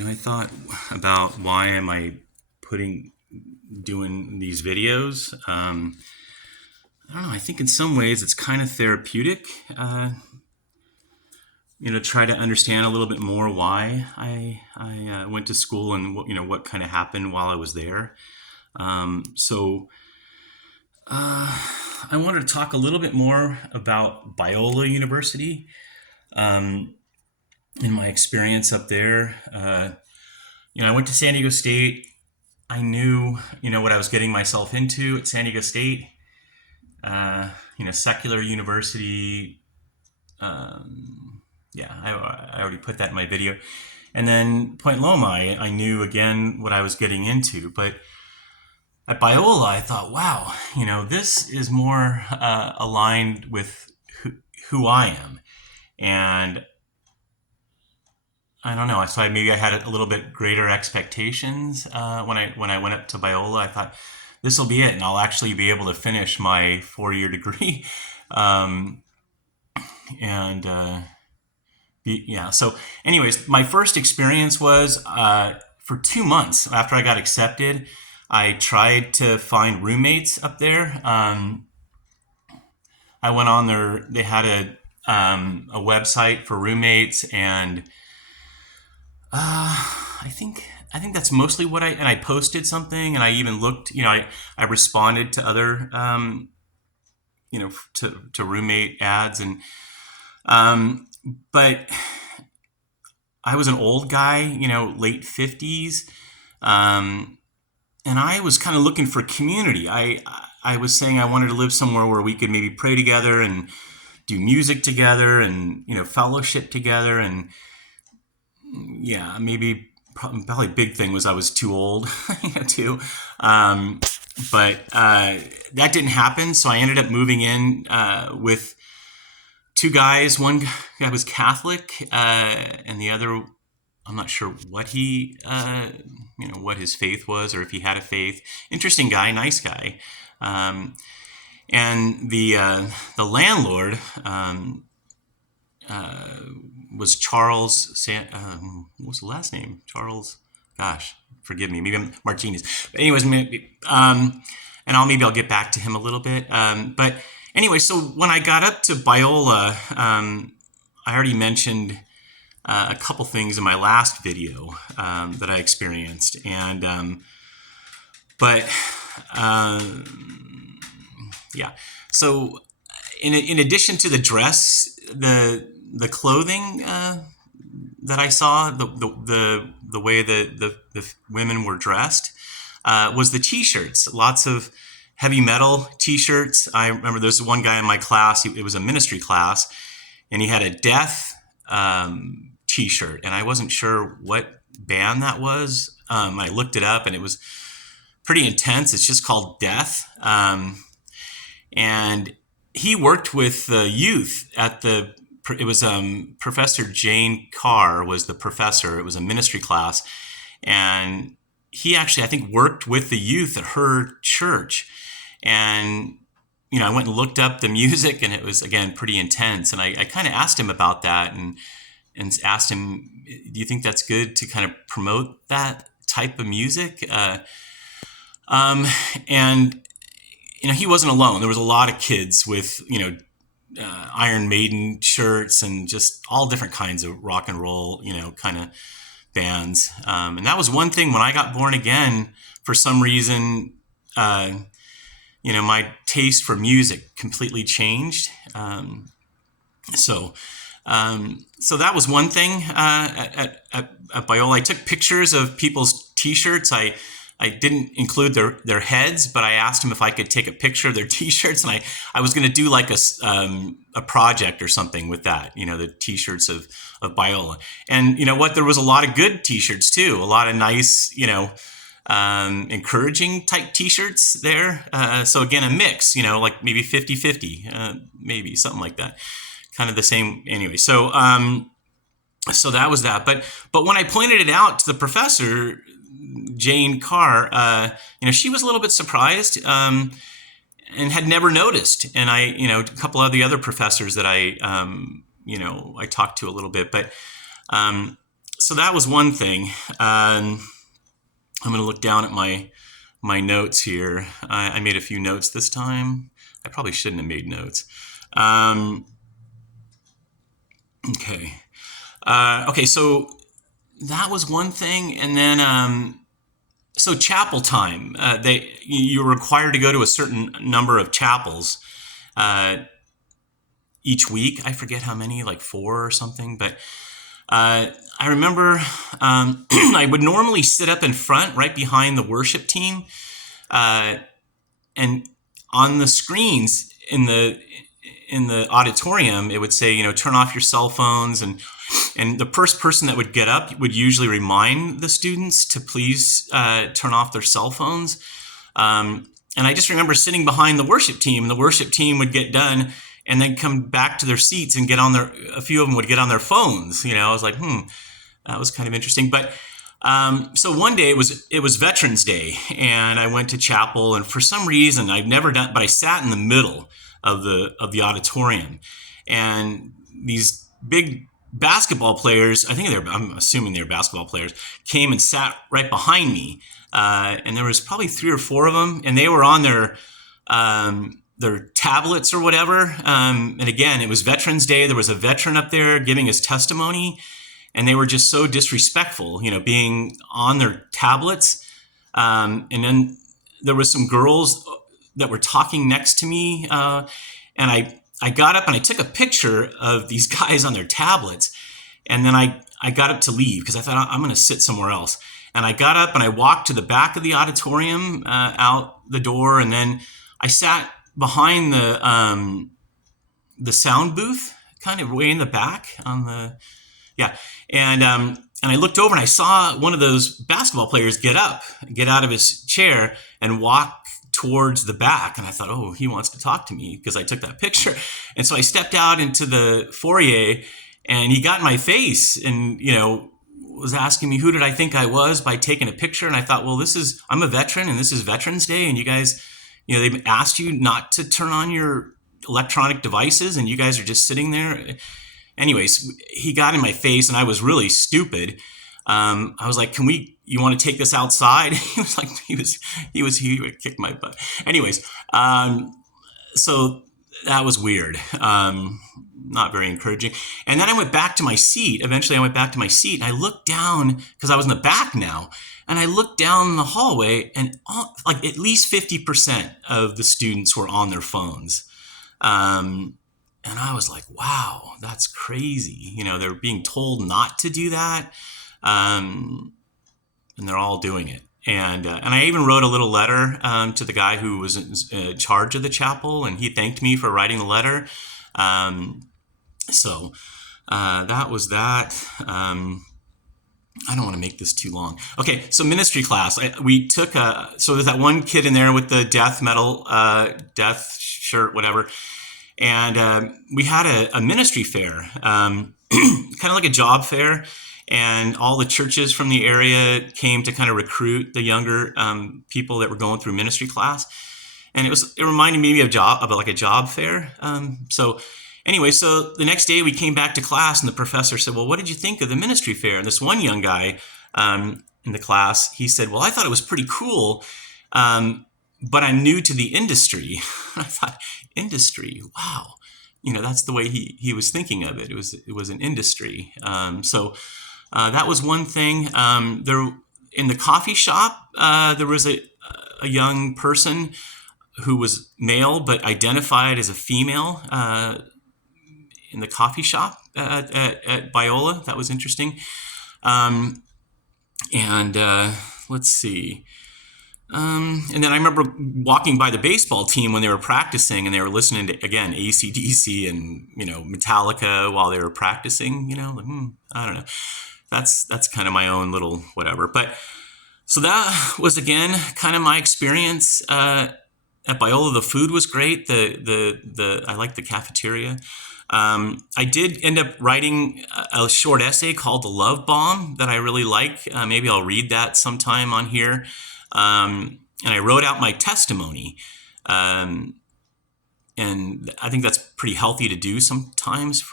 I thought about why am I doing these videos. I don't know. I think in some ways it's kind of therapeutic. Try to understand a little bit more why I went to school and what kind of happened while I was there. So I wanted to talk a little bit more about Biola University and my experience up there. I went to San Diego State. I knew, what I was getting myself into at San Diego State. Secular university. I already put that in my video. And then Point Loma, I knew again what I was getting into. But at Biola, I thought, wow, this is more aligned with who I am. And I don't know. So maybe I had a little bit greater expectations when I went up to Biola. I thought this will be it, and I'll actually be able to finish my 4-year degree. Um, and yeah. So, anyways, my first experience was for 2 months after I got accepted. I tried to find roommates up there. I went on there. They had a website for roommates, and I think that's mostly what I posted something, and I even looked. I responded to other to roommate ads, and but I was an old guy, late 50s, and I was kind of looking for community. I was saying I wanted to live somewhere where we could maybe pray together and do music together and fellowship together. And yeah, maybe probably big thing was I was too old too. But that didn't happen. So I ended up moving in with two guys. One guy was Catholic, and the other, I'm not sure what what his faith was, or if he had a faith. Interesting guy, nice guy. And the landlord was Charles. What was the last name? Charles. Gosh, forgive me. Maybe I'm Martinez. But anyways, maybe, maybe I'll get back to him a little bit. But anyway, so when I got up to Biola, I already mentioned a couple things in my last video that I experienced, and but yeah. So in addition to the dress, the clothing that I saw, the way the women were dressed, was the t-shirts. Lots of heavy metal t-shirts. I remember there was one guy in my class. It was a ministry class, and he had a Death t-shirt, and I wasn't sure what band that was. I looked it up, and it was pretty intense. It's just called Death. And he worked with the youth at it was Professor Jane Carr was the professor. It was a ministry class. And he actually, I think, worked with the youth at her church. And, I went and looked up the music, and it was, again, pretty intense. And I kind of asked him about that and asked him, do you think that's good to kind of promote that type of music? And he wasn't alone. There was a lot of kids with, Iron Maiden shirts and just all different kinds of rock and roll, kind of bands. And that was one thing when I got born again, for some reason, my taste for music completely changed. So that was one thing at Biola. I took pictures of people's T-shirts. I didn't include their heads, but I asked them if I could take a picture of their T-shirts, and I was going to do like a project or something with that, the T-shirts of Biola. And you know what? There was a lot of good T-shirts too, a lot of nice, encouraging type T-shirts there. So again, a mix, like maybe 50-50, maybe something like that. Kind of the same anyway. So that was that. But when I pointed it out to the professor, Jane Carr, she was a little bit surprised and had never noticed. And a couple of the other professors that I talked to a little bit. But so that was one thing. I'm going to look down at my notes here. I made a few notes this time. I probably shouldn't have made notes. Um, okay. Okay. So that was one thing, and then so chapel time. You were required to go to a certain number of chapels uh, each week. I forget how many, like four or something. But I remember I would normally sit up in front, right behind the worship team, uh, and on the screens in the auditorium, it would say, turn off your cell phones, and the first person that would get up would usually remind the students to please turn off their cell phones. And I just remember sitting behind the worship team, and the worship team would get done and then come back to their seats and a few of them would get on their phones. I was like, that was kind of interesting. But so one day it was Veterans Day, and I went to chapel, and for some reason I've never done, but I sat in the middle of the auditorium, and these big basketball players, I'm assuming they're basketball players, came and sat right behind me, and there was probably three or four of them, and they were on their tablets or whatever. And again, it was Veterans Day. There was a veteran up there giving his testimony, and they were just so disrespectful, being on their tablets. And then there was some girls that were talking next to me, and I got up and I took a picture of these guys on their tablets, and then I got up to leave because I thought I'm going to sit somewhere else. And I got up and I walked to the back of the auditorium, out the door, and then I sat behind the sound booth, kind of way in the back on the yeah. And I looked over and I saw one of those basketball players get out of his chair and walk towards the back. And I thought, oh, he wants to talk to me because I took that picture. And so I stepped out into the foyer, and he got in my face and, was asking me who did I think I was by taking a picture. And I thought, well, I'm a veteran, and this is Veterans Day, and you guys, they've asked you not to turn on your electronic devices, and you guys are just sitting there. Anyways, he got in my face, and I was really stupid. I was like, you want to take this outside? He was like, he would kick my butt. Anyways, so that was weird. Not very encouraging. And then I went back to my seat. Eventually I went back to my seat, and I looked down because I was in the back now. And I looked down the hallway, and like at least 50% of the students were on their phones. And I was like, wow, that's crazy. They're being told not to do that. And they're all doing it. And I even wrote a little letter to the guy who was in charge of the chapel, and he thanked me for writing the letter. So that was that. I don't want to make this too long. Okay, so ministry class. We took so there's that one kid in there with the death metal, death shirt, whatever. And we had a ministry fair, kind of like a job fair. And all the churches from the area came to kind of recruit the younger people that were going through ministry class. And it reminded me of like a job fair. So anyway, so the next day we came back to class, and the professor said, well, what did you think of the ministry fair? And this one young guy in the class, he said, well, I thought it was pretty cool, but I'm new to the industry. I thought, industry, wow. That's the way he was thinking of it. It was an industry. So that was one thing. There in the coffee shop, there was a young person who was male but identified as a female in the coffee shop at Biola. That was interesting. And let's see. And then I remember walking by the baseball team when they were practicing, and they were listening to, again, AC/DC and, Metallica while they were practicing, like, I don't know. That's kind of my own little whatever. But so that was, again, kind of my experience at Biola. The food was great. I liked the cafeteria. I did end up writing a short essay called The Love Bomb that I really like. Maybe I'll read that sometime on here. And I wrote out my testimony. And I think that's pretty healthy to do sometimes.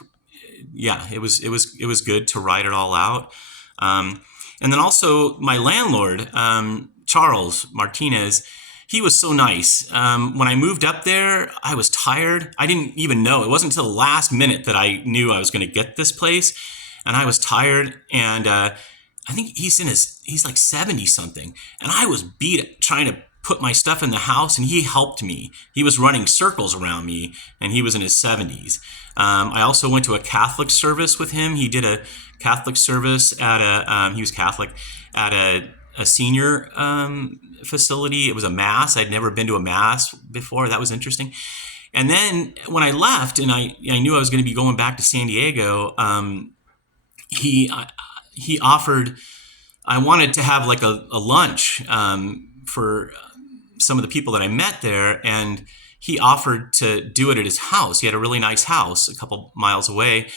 Yeah, it was good to write it all out. And then also my landlord, Charles Martinez, he was so nice. When I moved up there, I was tired. I didn't even know. It wasn't until the last minute that I knew I was going to get this place. And I was tired. And I think he's like 70 something. And I was beat trying to put my stuff in the house, and he helped me. He was running circles around me, and he was in his 70s. I also went to a Catholic service with him. He did a Catholic service at he was Catholic, at a senior facility. It was a mass. I'd never been to a mass before. That was interesting. And then when I left, and I knew I was going to be going back to San Diego, he he offered. I wanted to have like a lunch for some of the people that I met there, and he offered to do it at his house. He had a really nice house a couple miles away,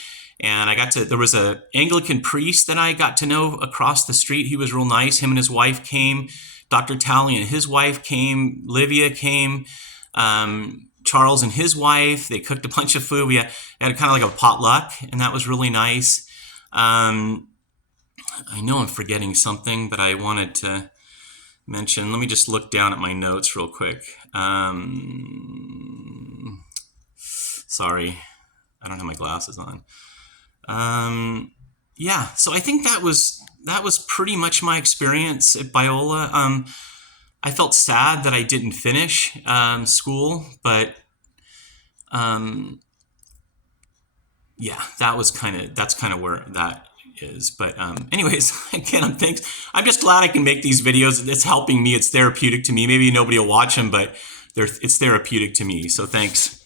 and there was a Anglican priest that I got to know across the street. He was real nice. Him and his wife came. Dr. Talley and his wife came. Livia came. Charles and his wife. They cooked a bunch of food. We had kind of like a potluck, and that was really nice. I know I'm forgetting something, but I wanted to mention. Let me just look down at my notes real quick. Sorry, I don't have my glasses on. Yeah, so I think that was pretty much my experience at Biola. I felt sad that I didn't finish school, but yeah, that's kind of where that is. But anyways, again, thanks. I'm just glad I can make these videos. It's helping me. It's therapeutic to me. Maybe nobody will watch them, but it's therapeutic to me. So thanks.